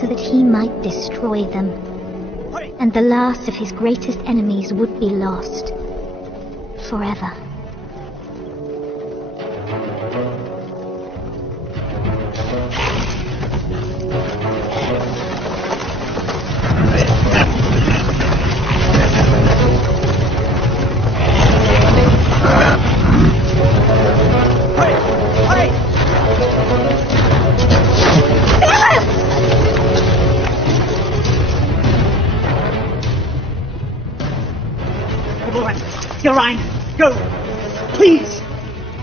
so that he might destroy them. And the last of his greatest enemies would be lost. Forever. Ryan, go! Please!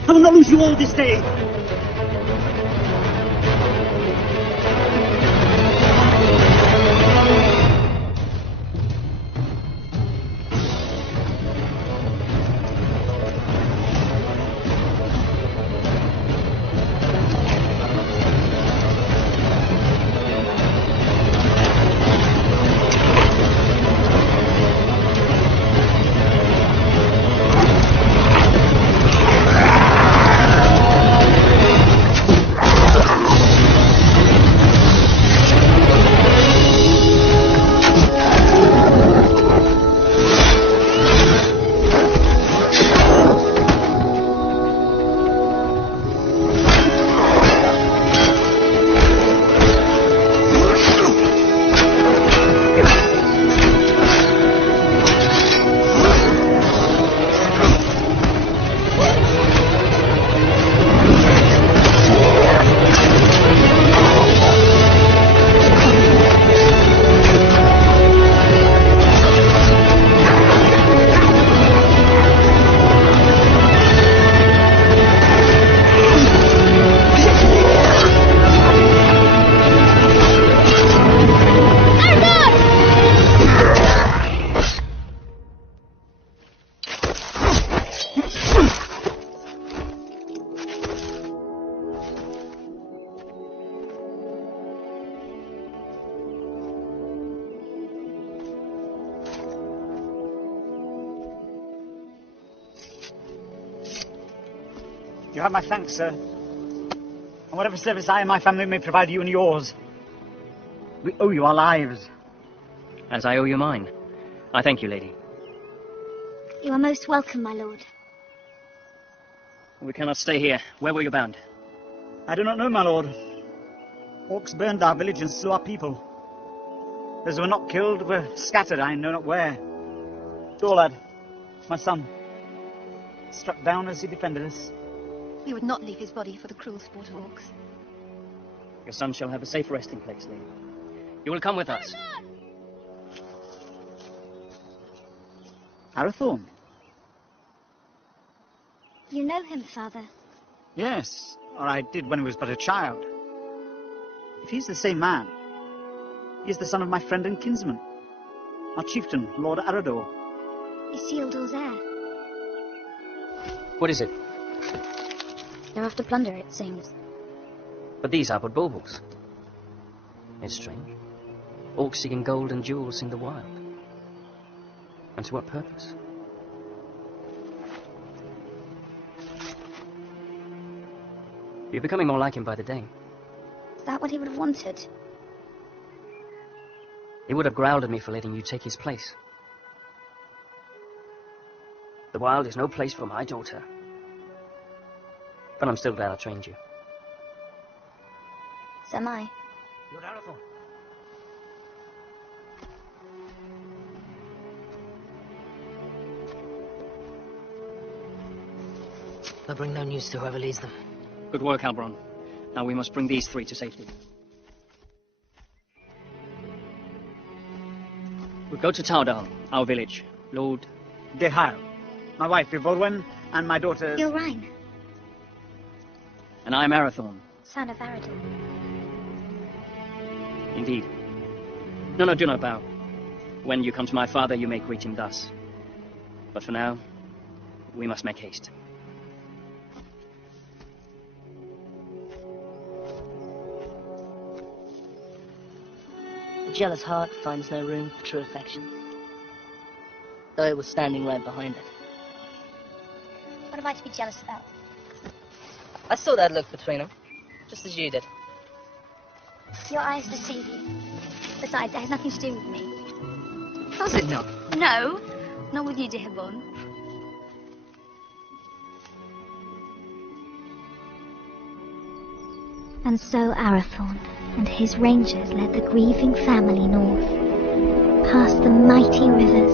I will not lose you all this day! You have my thanks, sir. And whatever service I and my family may provide you and yours, we owe you our lives. As I owe you mine. I thank you, lady. You are most welcome, my lord. We cannot stay here. Where were you bound? I do not know, my lord. Orcs burned our village and slew our people. Those who were not killed were scattered, I know not where. Dorlad, my son, struck down as he defended us. We would not leave his body for the cruel sport of orcs. Your son shall have a safe resting place, lady. You will come with us. Arathorn? You know him, father? Yes, or I did when he was but a child. If he's the same man, he is the son of my friend and kinsman, our chieftain, Lord Arador. Isildur's heir. What is it? They're after plunder, it seems. But these are but baubles. It's strange. Orcs seeking gold and jewels in the wild. And to what purpose? You're becoming more like him by the day. Is that what he would have wanted? He would have growled at me for letting you take his place. The wild is no place for my daughter. But I'm still glad I trained you. So am I. Lord Arathorn. They'll bring no news to whoever leads them. Good work, Halbron. Now we must bring these three to safety. We go to Taudal, our village. Lord Dehal, my wife Ivorwen, and my daughter... Gilrain, and I am Arathorn. son of Arador. Indeed. No, do not bow. When you come to my father, you may greet him thus. But for now, we must make haste. A jealous heart finds no room for true affection, though it was standing right behind it. What am I to be jealous about? I saw that look between them, just as you did. Your eyes deceive you. Besides, it has nothing to do with me. Does it not? No, not with you, dear Bon. And so Arathorn and his rangers led the grieving family north, past the mighty rivers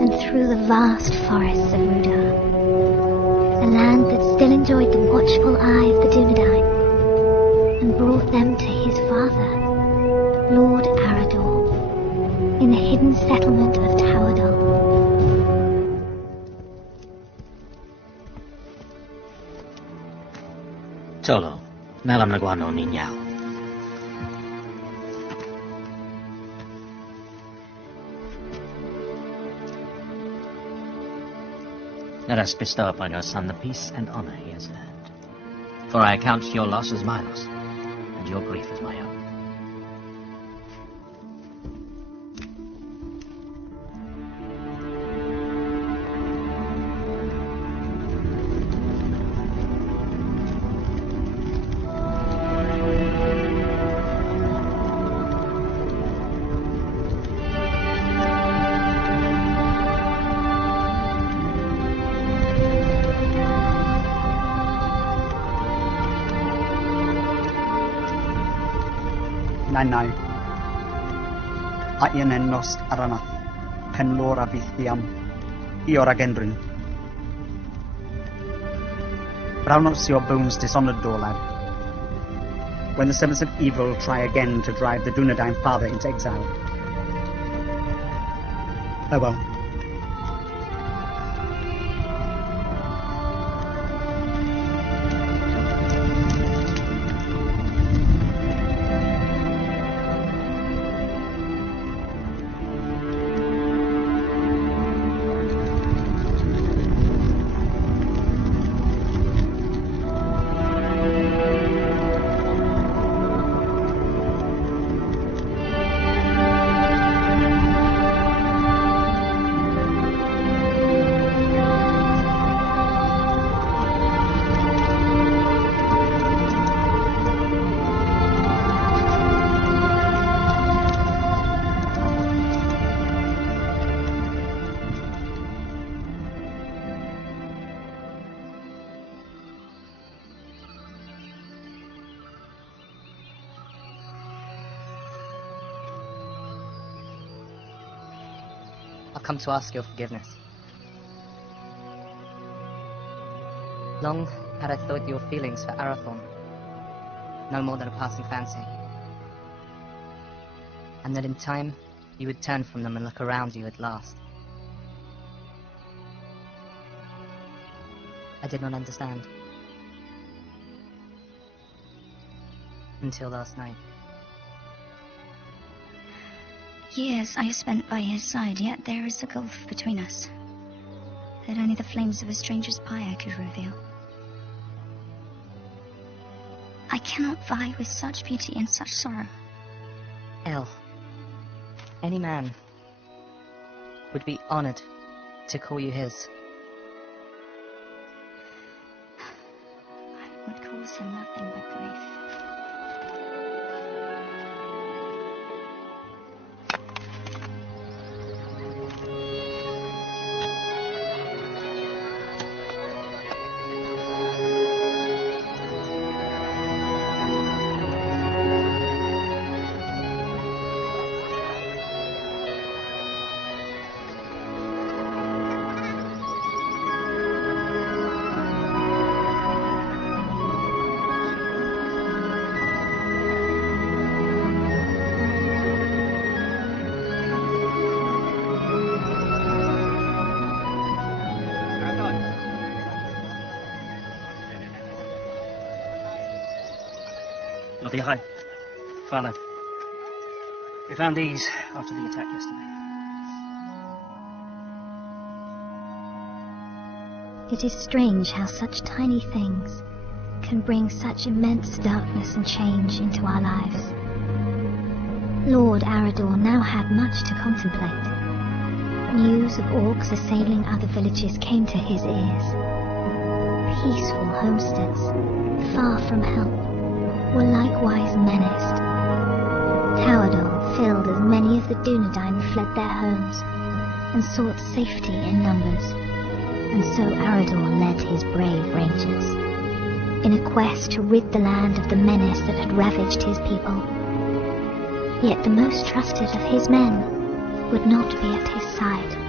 and through the vast forests of Rudar, a land that still enjoyed the watchful eye of the Dunedain, and brought them to his father, Lord Arador, in the hidden settlement of Towerdal. Solo, nalam na guano ninyaw. Let us bestow upon your son the peace and honor he has earned. For I account your loss as my loss, and your grief as my own. Nai. Aien en nost aranath, pen lora vithiam, ior agendrin. Brownos your bones dishonored, Dorlad. When the servants of evil try again to drive the Dunedain father into exile. Farewell. I've come to ask your forgiveness. Long had I thought your feelings for Arathorn no more than a passing fancy, and that in time you would turn from them and look around you at last. I did not understand. Until last night. Years I have spent by his side, yet there is a gulf between us that only the flames of a stranger's pyre could reveal. I cannot vie with such beauty and such sorrow. El, any man would be honored to call you his. I would cause him nothing but grief. Hi, Father. We found these after the attack yesterday. It is strange how such tiny things can bring such immense darkness and change into our lives. Lord Arador now had much to contemplate. News of orcs assailing other villages came to his ears. Peaceful homesteads, far from help, were likewise menaced, Dunedain fled their homes and sought safety in numbers, and so Arador led his brave rangers in a quest to rid the land of the menace that had ravaged his people. Yet the most trusted of his men would not be at his side.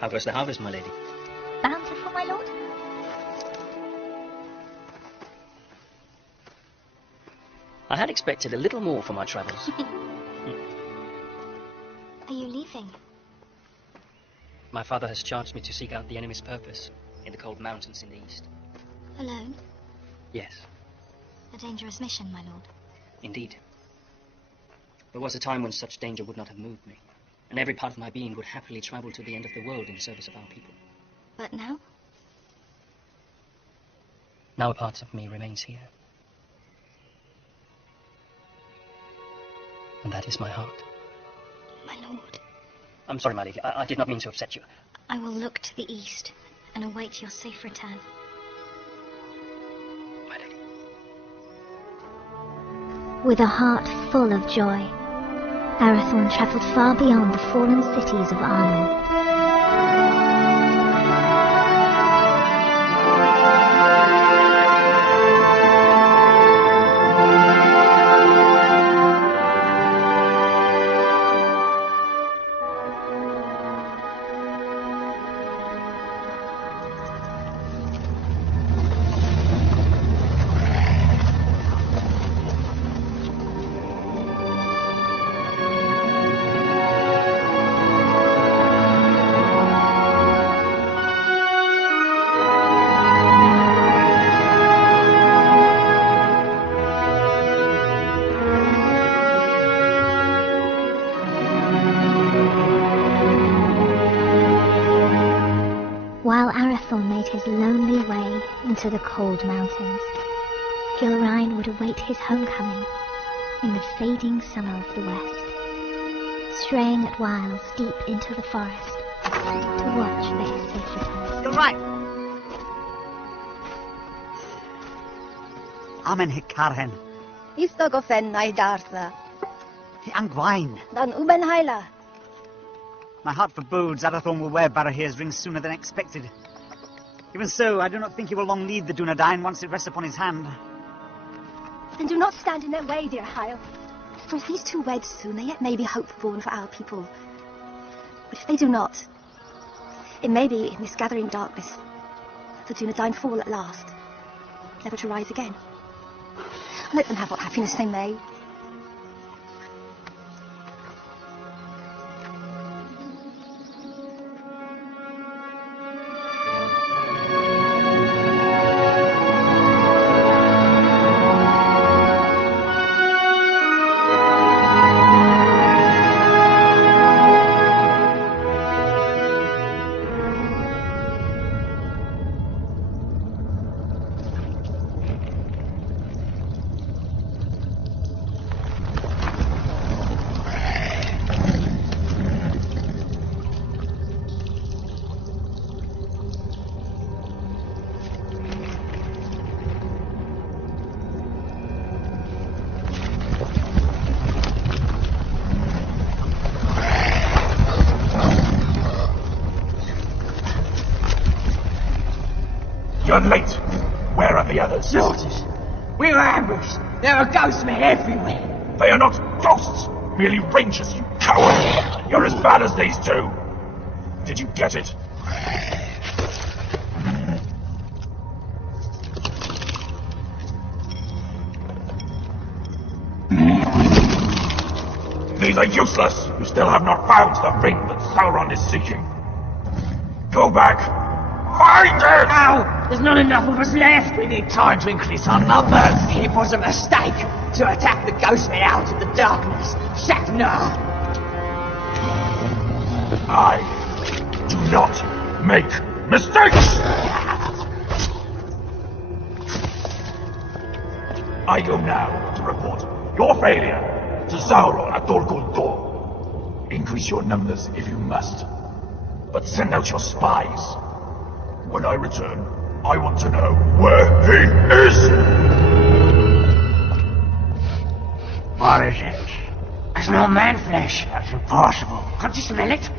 How goes the harvest, my lady? Bountiful, my lord? I had expected a little more for my travels. Are you leaving? My father has charged me to seek out the enemy's purpose in the cold mountains in the east. Alone? Yes, A dangerous mission, my lord. indeed. There was a time when such danger would not have moved me, and every part of my being would happily travel to the end of the world in service of our people. But now? Now a part of me remains here. And that is my heart. My lord, I'm sorry, my lady. I did not mean to upset you. I will look to the east and await your safe return. My lady. With a heart full of joy, Arathorn travelled far beyond the fallen cities of Arnor. While Arathorn made his lonely way into the cold mountains, Gilrain would await his homecoming in the fading summer of the west, straying at whiles deep into the forest to watch for his safe return. You're right. Amen hikarhen. Istogofen naidartha. Angwain. Dan uben haila. My heart forebodes Arathorn will wear Barahir's ring sooner than expected. Even so, I do not think he will long lead the Dunedain once it rests upon his hand. Then do not stand in their way, dear Hyle. For if these two wed soon, there yet may be hope born for our people. But if they do not, it may be in this gathering darkness the Dunedain fall at last, never to rise again. Let them have what happiness they may. You're late. Where are the others? Daughters, we were ambushed. There are ghost men everywhere. They are not ghosts, merely rangers, you coward. You're as bad as these two. Did you get it? These are useless. You still have not found the ring that Sauron is seeking. Go back. Find it! Ow! There's not enough of us left. We need time to increase our numbers. It was a mistake to attack the ghost men out of the darkness. Shakna! I do not make mistakes! I go now to report your failure to Sauron at Dorgul Door. Increase your numbers if you must. But send out your spies. When I return, I want to know where he is! What is it? There's no man-flesh. That's impossible. Can't you smell it?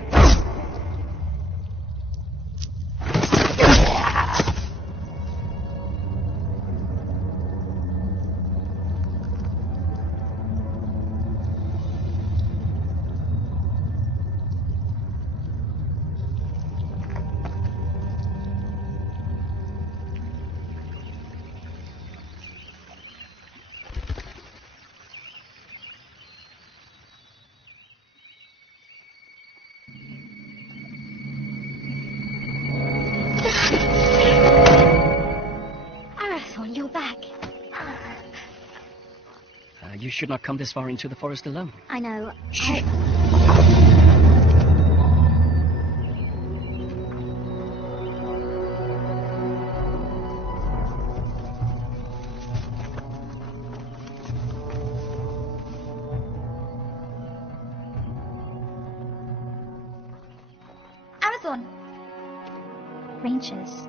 Arathorn, you're back. You should not come this far into the forest alone. I know. Shh. Arathorn! Rangers,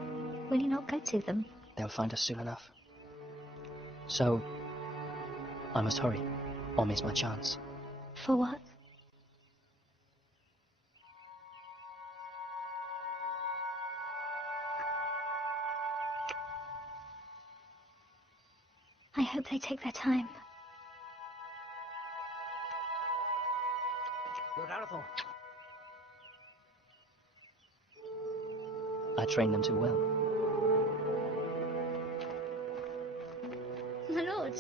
will you not go to them? They'll find us soon enough. So, I must hurry, or miss my chance. For what? I hope they take their time. Lord Arathorn. I trained them too well. My lord.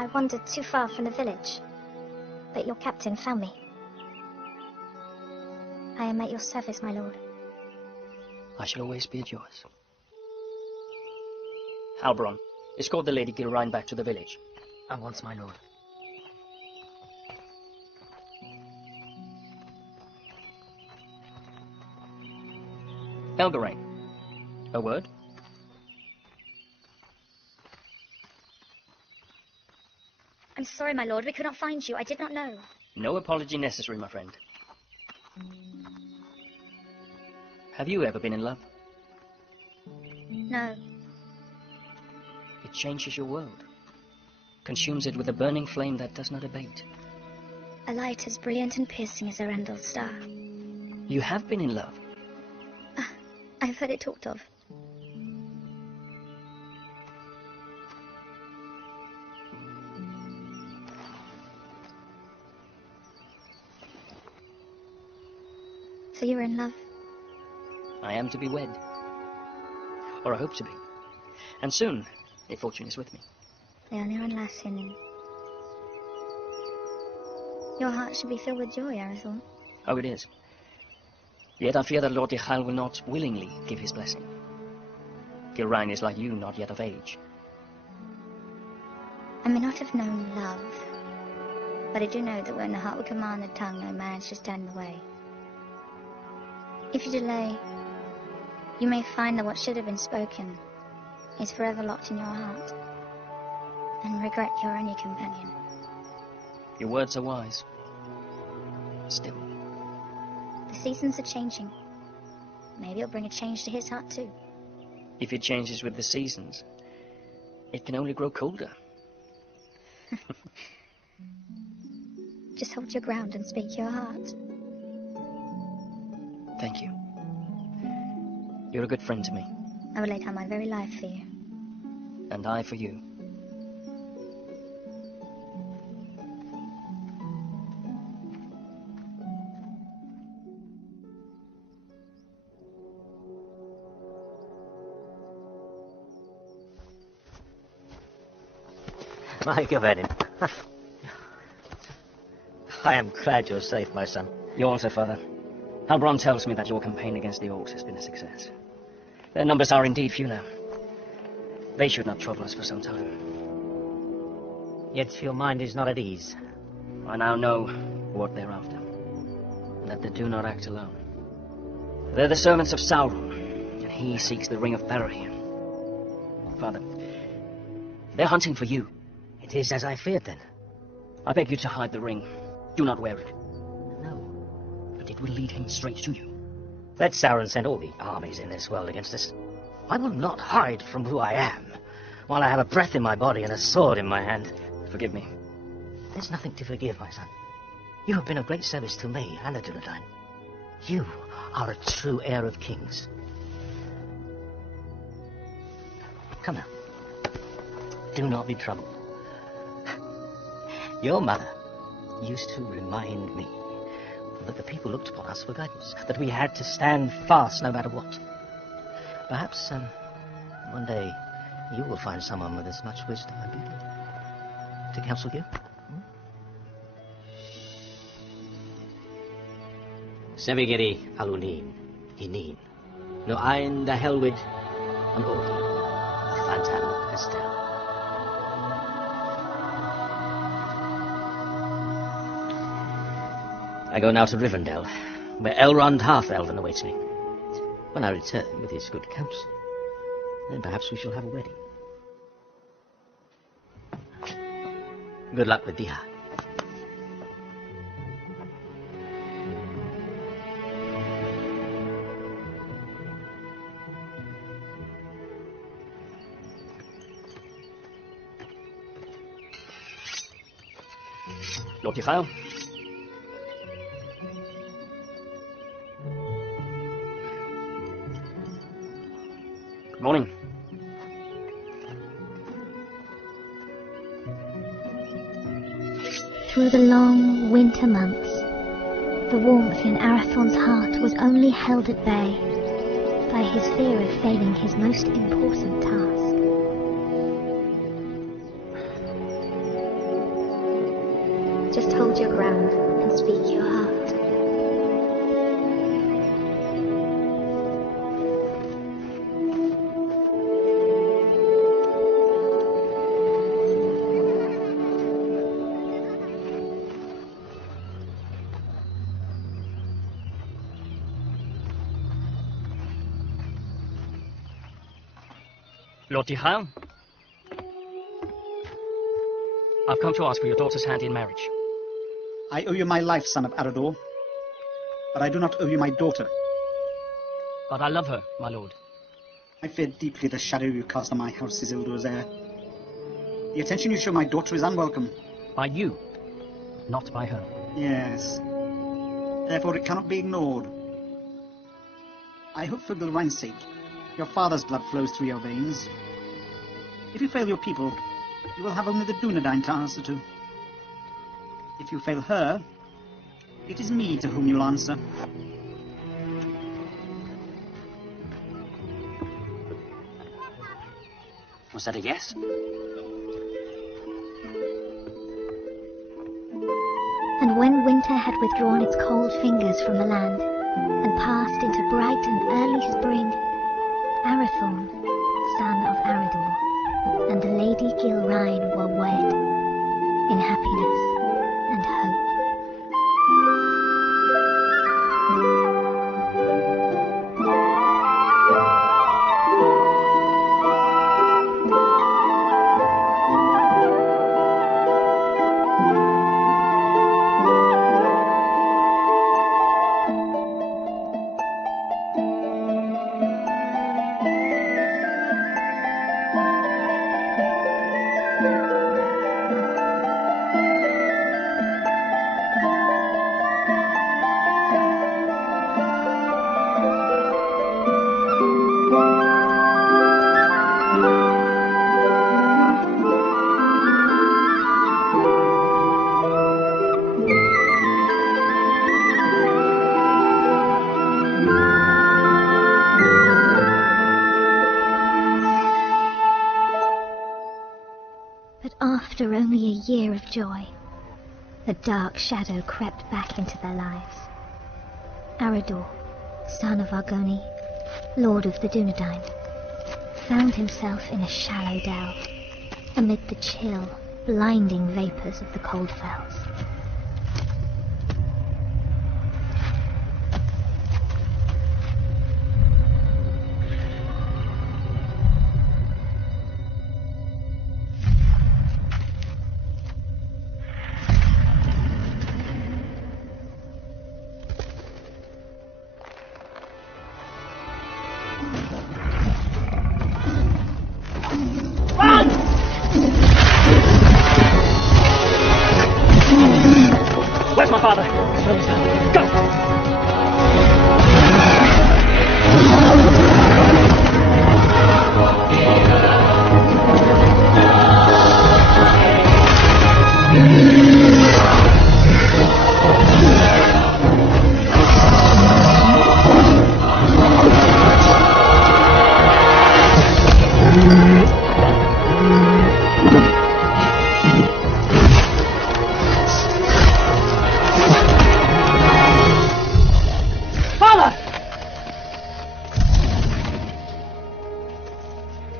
I wandered too far from the village, but your captain found me. I am at your service, my lord. I shall always be at yours. Halbron, escort the Lady Gilrain back to the village. At once, my lord. Helgarain, a word? I'm sorry, my lord. We could not find you. I did not know. No apology necessary, my friend. Have you ever been in love? No. It changes your world. Consumes it with a burning flame that does not abate. A light as brilliant and piercing as Arundel's star. You have been in love. I've heard it talked of. So you're in love? I am to be wed. Or I hope to be. And soon, if fortune is with me. Leonir Lasinin. Your heart should be filled with joy, Arathorn. Oh, it is. Yet I fear that Lord Dichal will not willingly give his blessing. Gilrain is like you, not yet of age. I may not have known love, but I do know that when the heart will command the tongue, no man should stand in the way. If you delay, you may find that what should have been spoken is forever locked in your heart, and regret your only companion. Your words are wise. Still. The seasons are changing. Maybe it'll bring a change to his heart too. If it changes with the seasons, it can only grow colder. Just hold your ground and speak your heart. Thank you. You're a good friend to me. I will lay down my very life for you. And I for you. My Gavedin. I am glad you're safe, my son. You also, Father. Halbron tells me that your campaign against the orcs has been a success. Their numbers are indeed few now. They should not trouble us for some time. Yet your mind is not at ease. I now know what they're after. And that they do not act alone. They're the servants of Sauron, and he seeks the Ring of Beleriand. Father, they're hunting for you. It is as I feared, then. I beg you to hide the ring. Do not wear it. No. But it will lead him straight to you. Let Sauron send all the armies in this world against us. I will not hide from who I am, while I have a breath in my body and a sword in my hand. Forgive me. There's nothing to forgive, my son. You have been of great service to me and the Dunedain. You are a true heir of kings. Come now. Do not be troubled. Your mother used to remind me that the people looked upon us for guidance, that we had to stand fast no matter what. Perhaps one day you will find someone with as much wisdom and beauty to counsel you. Semigeri alunin, inin, no ein da helwid, an odin, fantan estel. I go now to Rivendell, where Elrond Half-Elven awaits me. When I return with his good counsel, then perhaps we shall have a wedding. Good luck with the eye. Lord Ychael? Good morning. Through the long winter months, the warmth in Arathorn's heart was only held at bay by his fear of failing his most important task. Just hold your ground and speak your heart. Lord Ychael? I've come to ask for your daughter's hand in marriage. I owe you my life, son of Arador, but I do not owe you my daughter. But I love her, my lord. I fear deeply the shadow you cast on my house, Isildur's heir. The attention you show my daughter is unwelcome. By you, not by her. Yes. Therefore it cannot be ignored. I hope for Gilrain's sake, your father's blood flows through your veins. If you fail your people, you will have only the Dunedain to answer to. If you fail her, it is me to whom you'll answer. Was that a yes? And when winter had withdrawn its cold fingers from the land and passed into bright and early spring, Arathorn, son of Arador, and the Lady Gilrain were wed in happiness and hope. After only a year of joy, a dark shadow crept back into their lives. Arador, son of Argoni, lord of the Dunedain, found himself in a shallow dell, amid the chill, blinding vapours of the cold fells.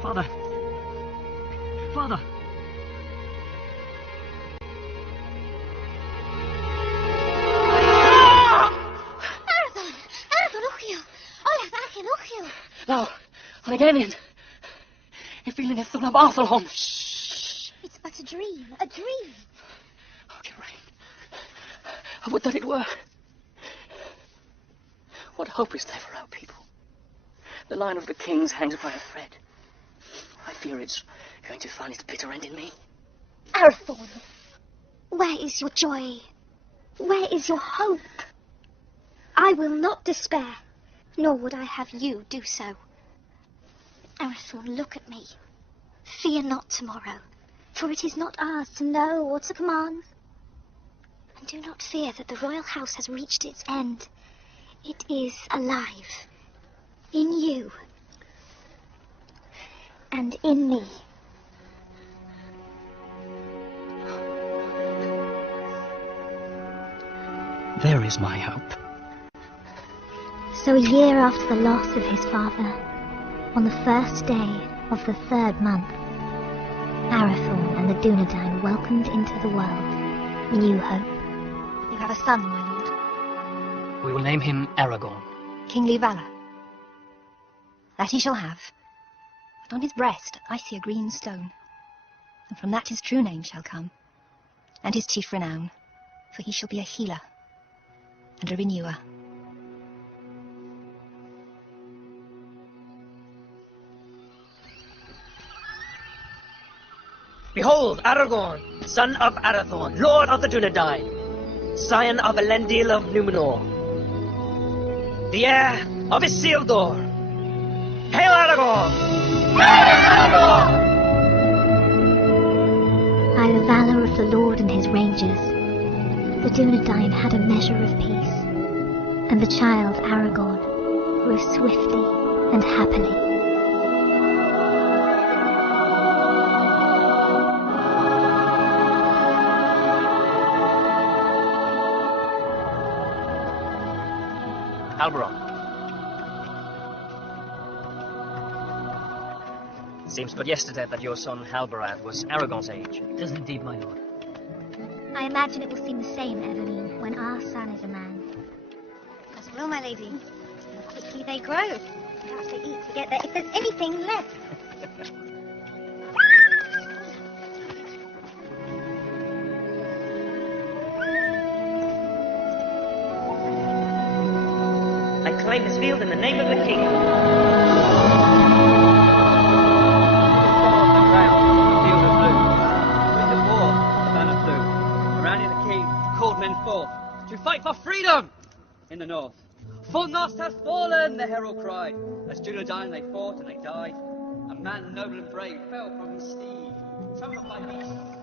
Father! Father! No, on again in. If feeling is so awful home. Shh! It's but a dream, a dream. Oh, Geraint. I would that it were. What hope is there for our people? The line of the kings hangs by a thread. I fear it's going to find its bitter end in me. Arathorn, where is your joy? Where is your hope? I will not despair, nor would I have you do so. Arathorn, look at me. Fear not tomorrow, for it is not ours to know or to command. And do not fear that the royal house has reached its end. It is alive. In you. And in me. There is my hope. So a year after the loss of his father, on the first day of the 3rd month, Arathorn and the Dunedain welcomed into the world new hope. You have a son, my lord. We will name him Aragorn. Kingly valor. That he shall have. But on his breast I see a green stone. And from that his true name shall come. And his chief renown. For he shall be a healer. And a renewer. Behold, Aragorn, son of Arathorn, lord of the Dunedain, scion of Elendil of Númenor, the heir of Isildur. Hail Aragorn! By the valor of the Lord and his rangers, the Dunedain had a measure of peace, and the child Aragorn grew swiftly and happily. Halberon. Seems but yesterday that your son Halberad was Aragorn's age. It is indeed, my lord. I imagine it will seem the same, Evelyn, when our son is a man. As it will, my lady. Quickly they grow. They have to eat to get there, if there's anything left. I claim this field in the name of the king. To fight for freedom in the north. Fulnost has fallen, the herald cried. As Dunedain they fought and they died. A man noble and brave fell from his steed, trampled by beasts.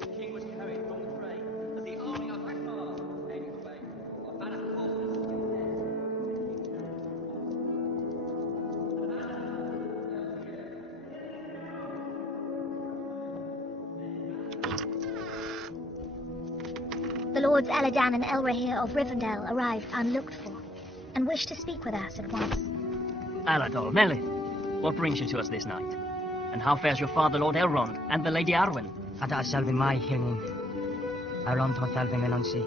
The king was carried from the fray as the army of Akbar came his way. A banner The Lords Elladan and Elrahir of Rivendell arrived unlooked for, and wished to speak with us at once. Aladol, Melith, what brings you to us this night? And how fares your father, Lord Elrond, and the Lady Arwen? Ada Selvin mai hingin. Arond mo Selvin enonsi.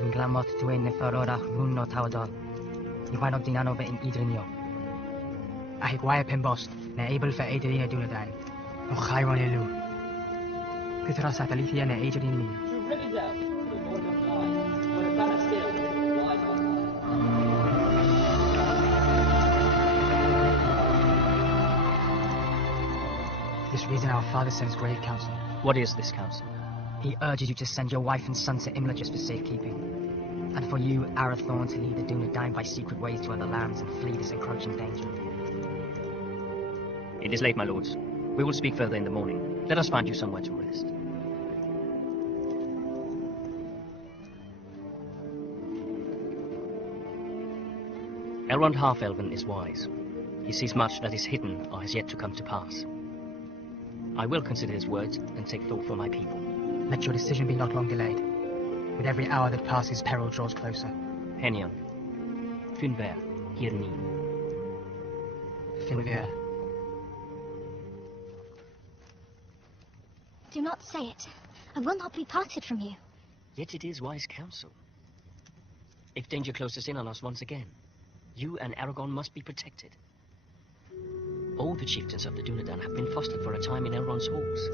In glamot tuin ne farorach run no tawadol. Iwanod dinano ve in idrinio. Ahigwaya pembost, ne able for Adrian Dunedain. No chairon elu. Petra Satalitia ne Adrian min. Rivendell, the border of lies, where the banner still lies on high. This reason our father sends grave counsel. What is this counsel? He urges you to send your wife and son to Imla just for safekeeping. And for you, Arathorn, to lead the Dunedain by secret ways to other lands and flee this encroaching danger. It is late, my lords. We will speak further in the morning. Let us find you somewhere to rest. Elrond Half-Elven is wise. He sees much that is hidden or has yet to come to pass. I will consider his words and take thought for my people. Let your decision be not long delayed. With every hour that passes, peril draws closer. Henyon, Finver, Hirni. Finvia. Do not say it. I will not be parted from you. Yet it is wise counsel. If danger closes in on us once again, you and Aragon must be protected. All the chieftains of the Dunedain have been fostered for a time in Elrond's halls.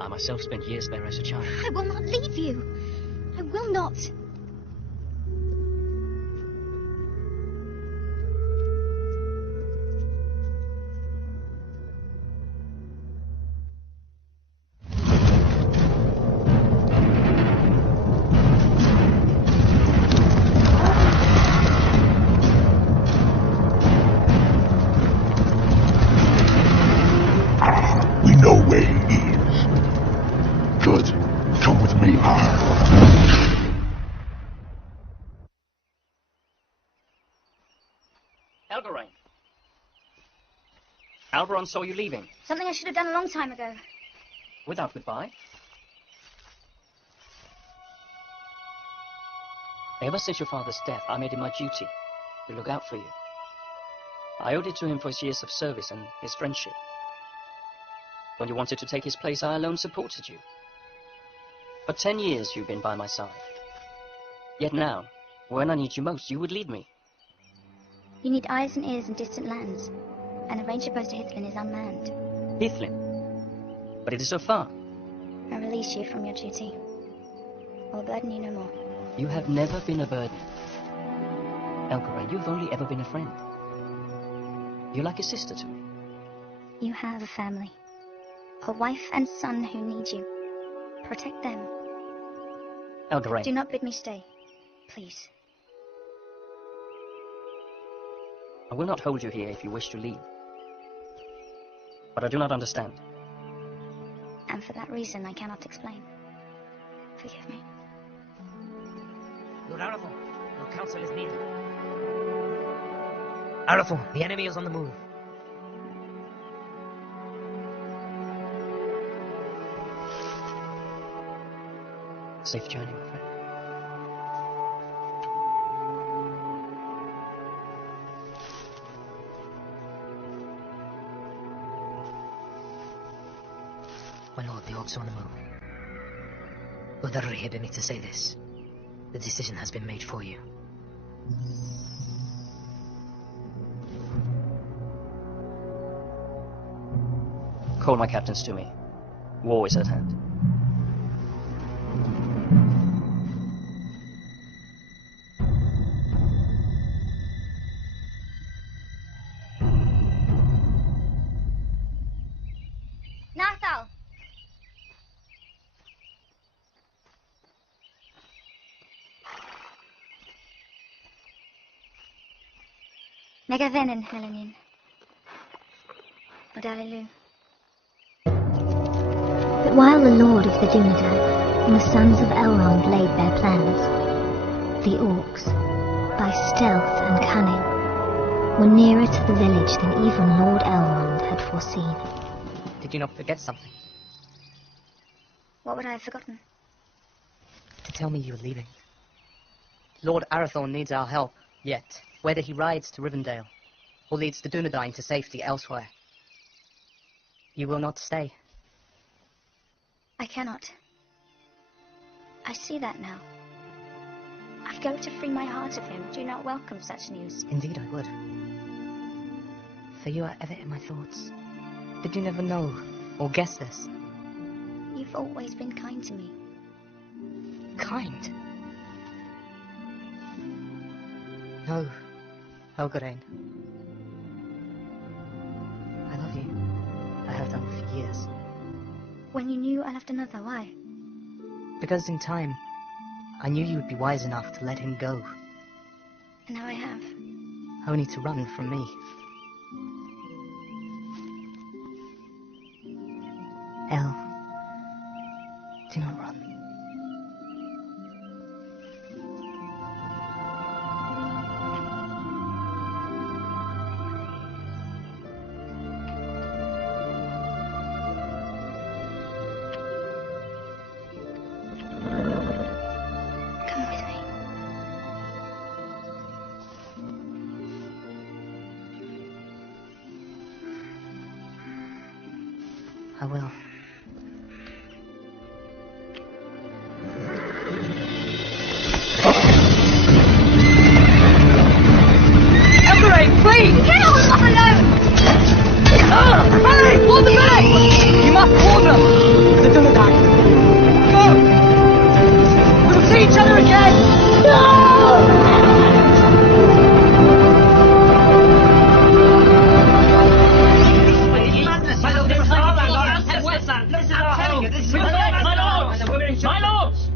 I myself spent years there as a child. I will not leave you. I will not. We know where he is. Good. Come with me. Elgarain. Alberon saw you leaving. Something I should have done a long time ago. Without goodbye. Ever since your father's death, I made it my duty to look out for you. I owed it to him for his years of service and his friendship. When you wanted to take his place, I alone supported you. For 10 years, you've been by my side. Yet now, when I need you most, you would lead me. You need eyes and ears in distant lands, and the ranger post to Hithlin is unmanned. Hithlin? But it is so far. I release you from your duty. I will burden you no more. You have never been a burden. Elgarain, you've only ever been a friend. You're like a sister to me. You have a family. A wife and son who need you. Protect them. Elgarain. Do not bid me stay, please. I will not hold you here if you wish to leave. But I do not understand. And for that reason, I cannot explain. Forgive me. Lord Arathorn, your counsel is needed. Arathorn, the enemy is on the move. Safe journey, my friend. My lord, the orcs are on the move. Lord Arri had me to say this. The decision has been made for you. Call my captains to me. War is at hand. Nathal! Megavenen, Helenin. Odalilu. But while the Lord of the Dunedain and the sons of Elrond laid their plans, the orcs, by stealth and cunning, were nearer to the village than even Lord Elrond had foreseen. Did you not forget something? What would I have forgotten? To tell me you were leaving. Lord Arathorn needs our help, yet, whether he rides to Rivendell, or leads the Dunedain to safety elsewhere, you will not stay. I cannot. I see that now. I go to free my heart of him. Do not welcome such news. Indeed I would. For you are ever in my thoughts. Did you never know, or guess this? You've always been kind to me. Kind? No, Elgarain. I love you. I have done for years. When you knew I loved another, why? Because in time, I knew you would be wise enough to let him go. And now I have. Only to run from me. El, do not run. Come with me. I will. Emperor, please! Get off alone! Hurry! Hold them back! You must warn them! The Dunedain. Go! We will see each other again! No! My lords!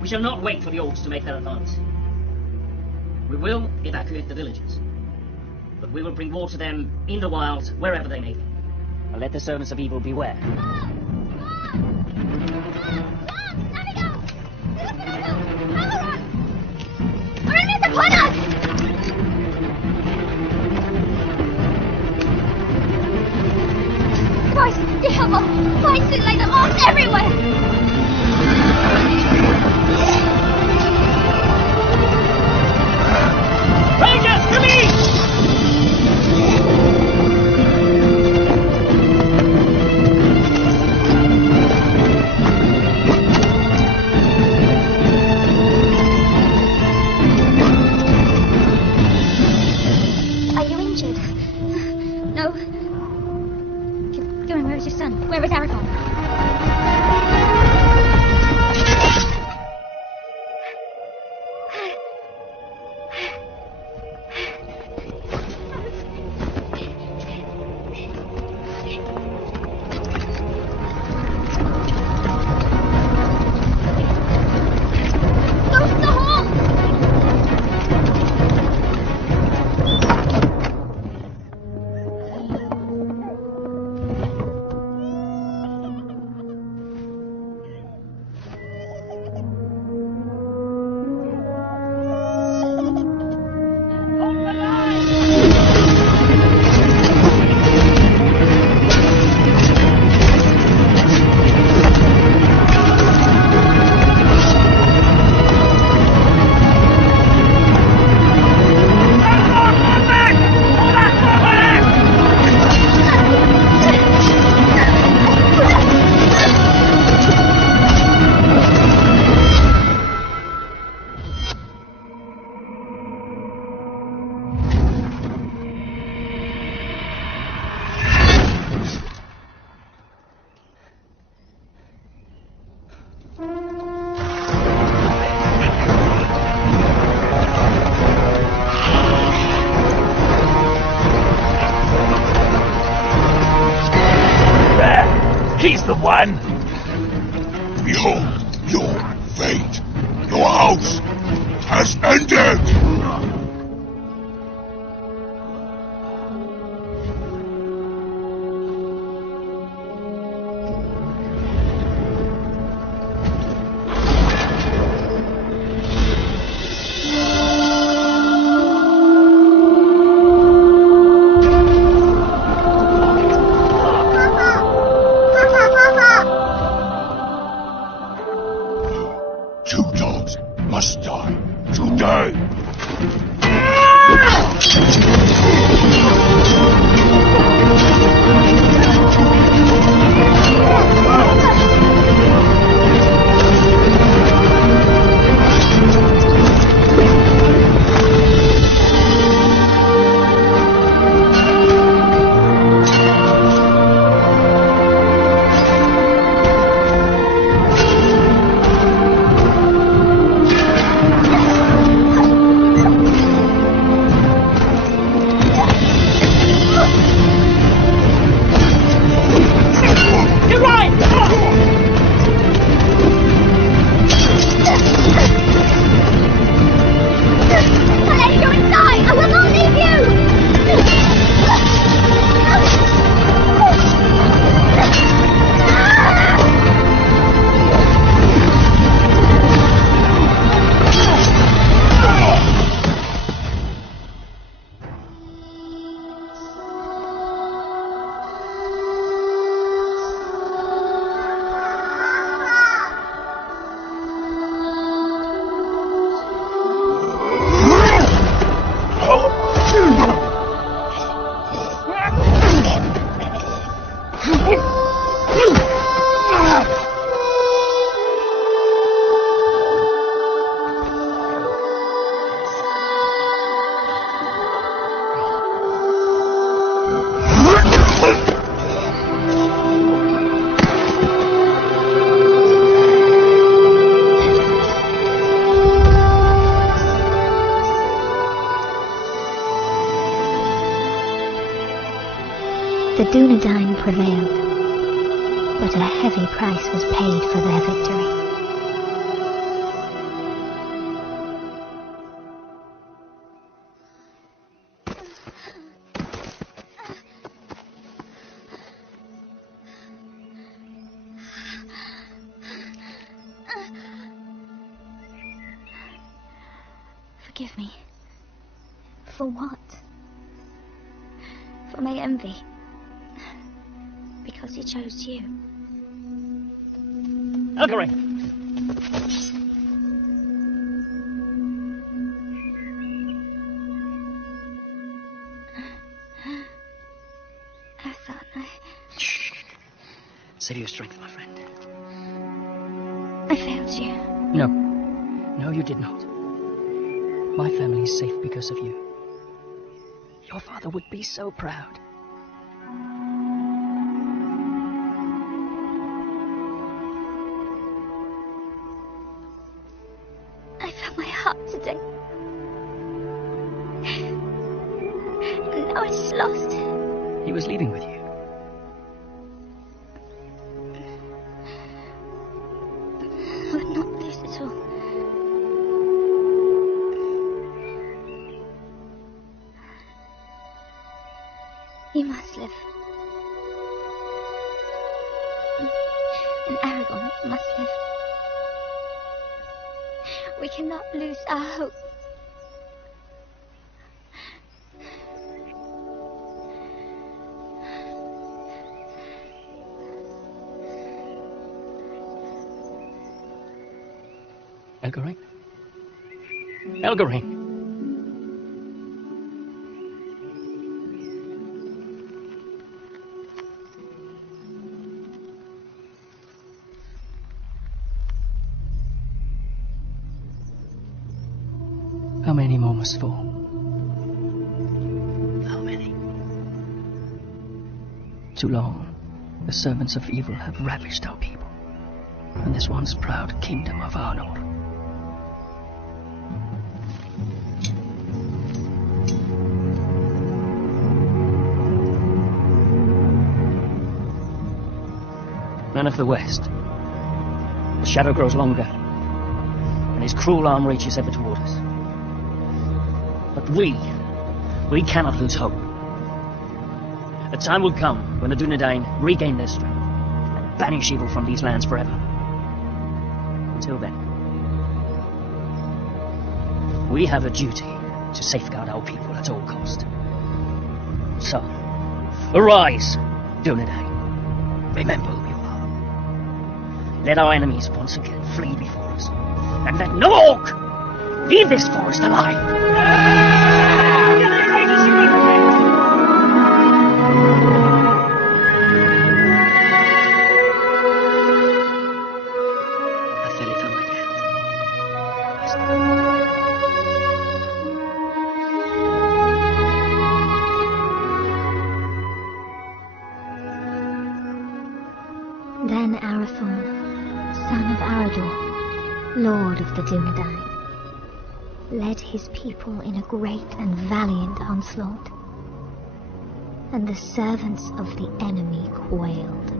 We shall not wait for the orcs to make their advance. We will evacuate the villages, but we will bring war to them in the wilds, wherever they may be. And let the servants of evil beware. Enemies upon us! Christ, the hell, fight it like the orcs everywhere! Rangers, to me! Are you injured? No. Kieran, where is your son? Where is Aragon? Go to the hall! He's the one! Behold your fate! Your house has ended! Two dogs must die today! The Dunedain prevailed, but a heavy price was paid for their victory. Forgive me. For what? For my envy. Because he chose you. Elgarin! Shh. Save your strength, my friend. I failed you. No. No, you did not. My family is safe because of you. Your father would be so proud. I felt my heart today. And now it's lost. He was leaving with you. I would not lose it all. You must live. And Aragon must live. We cannot lose our hope. Elgarin? Elgarin! How many more must fall? How many? Too long, the servants of evil have ravished our people, and this once proud kingdom of Arnor. Men of the West, the shadow grows longer, and his cruel arm reaches ever toward us. But we cannot lose hope. A time will come when the Dunedain regain their strength and banish evil from these lands forever. Until then, we have a duty to safeguard our people at all cost. So, arise, Dunedain. Remember who you are. Let our enemies once again flee before us, and let no orc leave this forest alive. Then Arathorn, son of Arador, lord of the Dunedain, led his people in a great and valiant onslaught, and the servants of the enemy quailed.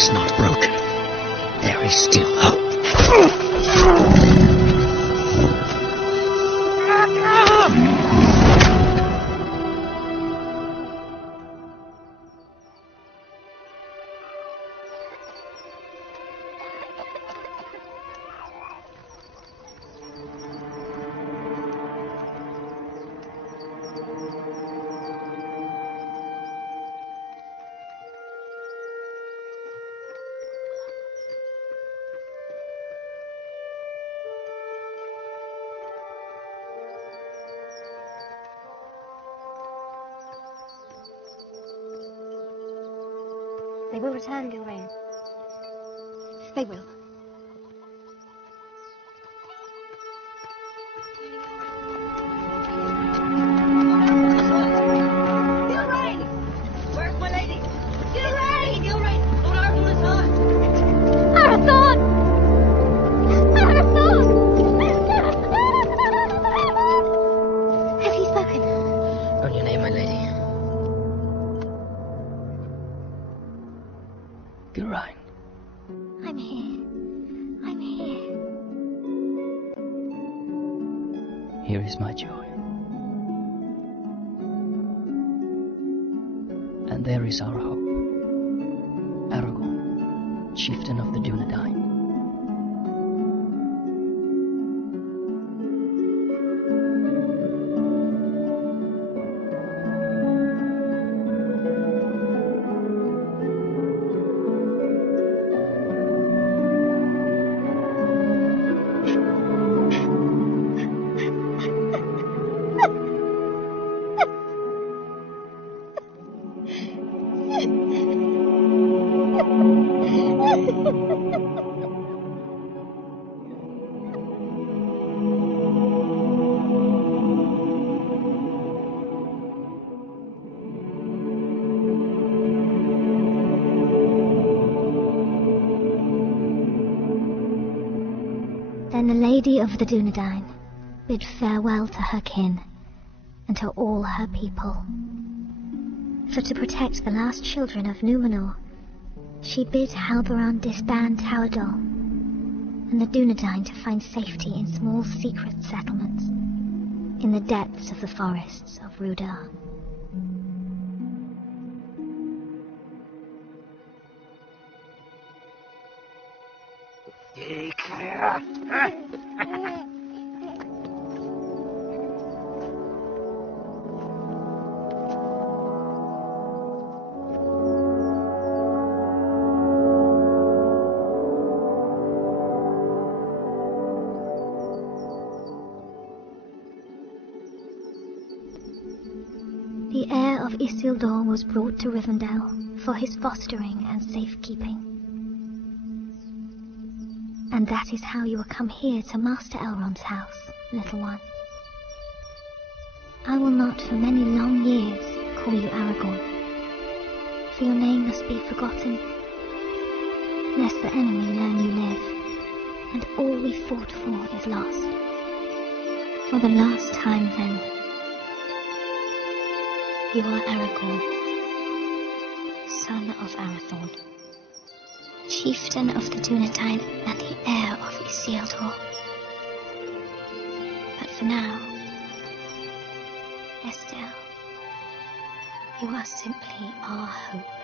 is not broken. There is still hope. They will return, Gilrain. They will. Gilrain! Where's my lady? Gilrain! Gilrain! Lord Arthur is on! Arathorn! Arathorn! Have you spoken? On your name, my lady. Gilrain. I'm here. I'm here. Here is my joy. And there is our hope. Aragorn, chieftain of the Dunedain. Then the Lady of the Dunedain bid farewell to her kin and to all her people. For to protect the last children of Númenor, she bid Halbarand disband Tawadol, and the Dunedain to find safety in small secret settlements in the depths of the forests of Rudar. The heir of Isildur was brought to Rivendell for his fostering and safekeeping. And that is how you will come here to Master Elrond's house, little one. I will not for many long years call you Aragorn, for your name must be forgotten, lest the enemy learn you live, and all we fought for is lost. For the last time then, you are Aragorn, son of Arathorn, chieftain of the Dunedain and the heir of Isildur. But for now, Estelle, you are simply our hope.